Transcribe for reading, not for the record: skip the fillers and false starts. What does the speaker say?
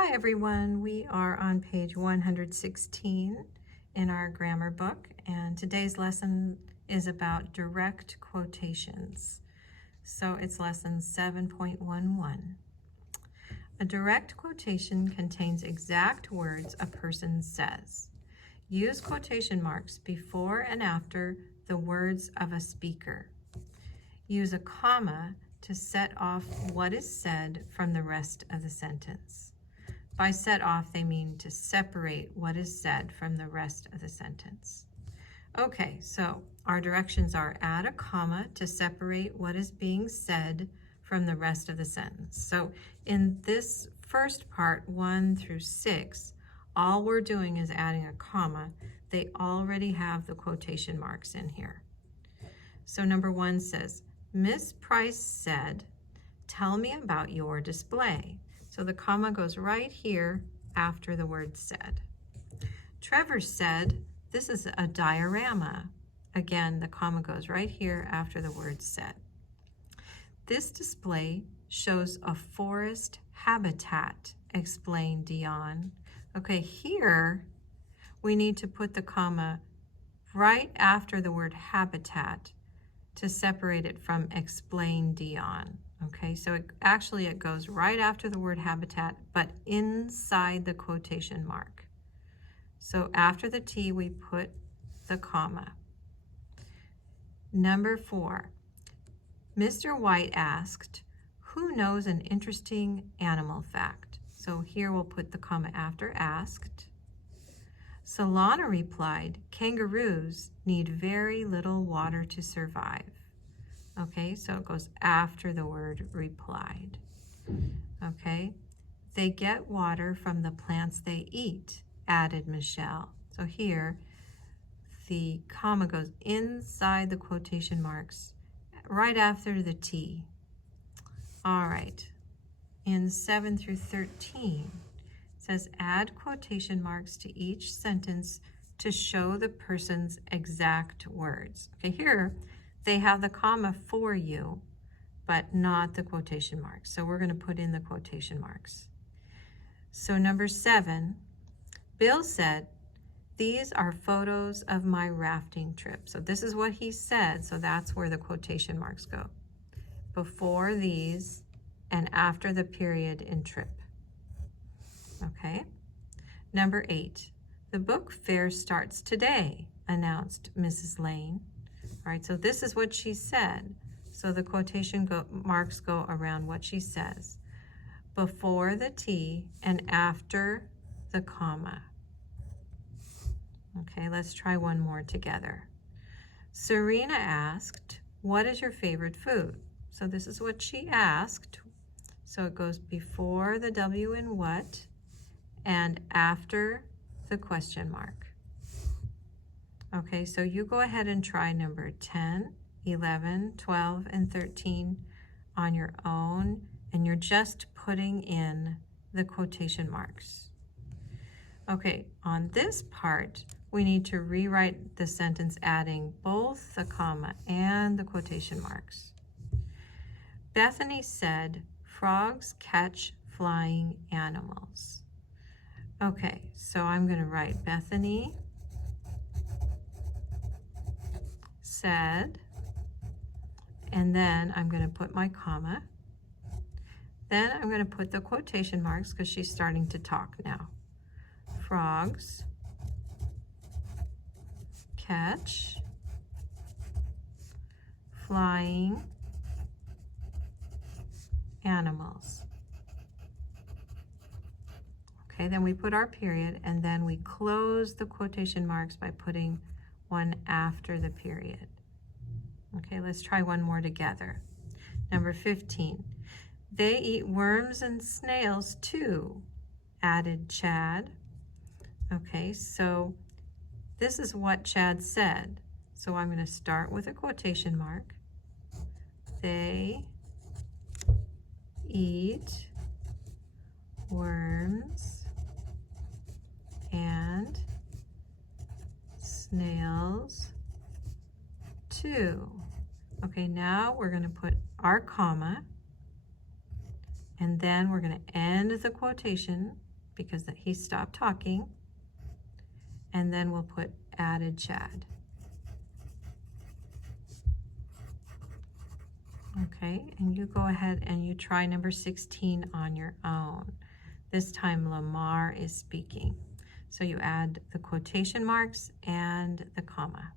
Hi everyone, we are on page 116 in our grammar book, and today's lesson is about direct quotations. So it's lesson 7.11. A direct quotation contains exact words a person says. Use quotation marks before and after the words of a speaker. Use a comma to set off what is said from the rest of the sentence. By set off, they mean to separate what is said from the rest of the sentence. Okay, so our directions are add a comma to separate what is being said from the rest of the sentence. So in this first part, 1 through 6, all we're doing is adding a comma. They already have the quotation marks in here. So number 1 says, Miss Price said, "Tell me about your display." So the comma goes right here after the word said. Trevor said, "This is a diorama." Again, the comma goes right here after the word said. "This display shows a forest habitat," explained Dion. Okay, here we need to put the comma right after the word habitat to separate it from explain Dion. Okay, so it goes right after the word habitat, but inside the quotation mark. So after the T, we put the comma. Number 4, Mr. White asked, "Who knows an interesting animal fact?" So here we'll put the comma after asked. Solana replied, "Kangaroos need very little water to survive." Okay, so it goes after the word replied. Okay, "They get water from the plants they eat," added Michelle. So here, the comma goes inside the quotation marks, right after the T. All right, in 7 through 13, it says add quotation marks to each sentence to show the person's exact words. Okay, here, they have the comma for you, but not the quotation marks. So we're going to put in the quotation marks. So number 7, Bill said, "These are photos of my rafting trip." So this is what he said, so that's where the quotation marks go. Before these and after the period in trip. Okay. Number 8, "The book fair starts today," announced Mrs. Lane. All right, so this is what she said. So the quotation marks go around what she says, before the T and after the comma. Okay, let's try one more together. Serena asked, "What is your favorite food?" So this is what she asked. So it goes before the W in what and after the question mark. Okay, so you go ahead and try number 10, 11, 12, and 13 on your own, and you're just putting in the quotation marks. Okay, on this part, we need to rewrite the sentence adding both the comma and the quotation marks. Bethany said, "Frogs catch flying animals." Okay, so I'm going to write Bethany said, and then I'm going to put my comma. Then I'm going to put the quotation marks because she's starting to talk now. Frogs catch flying animals. Okay, then we put our period, and then we close the quotation marks by putting one after the period. Okay, let's try one more together. Number 15, "They eat worms and snails too," added Chad. Okay, so this is what Chad said. So I'm going to start with a quotation mark. They eat worms and snails too. Okay, now we're going to put our comma, and then we're going to end the quotation because he stopped talking. And then we'll put added Chad. Okay, and you go ahead and you try number 16 on your own. This time Lamar is speaking. So you add the quotation marks and the comma.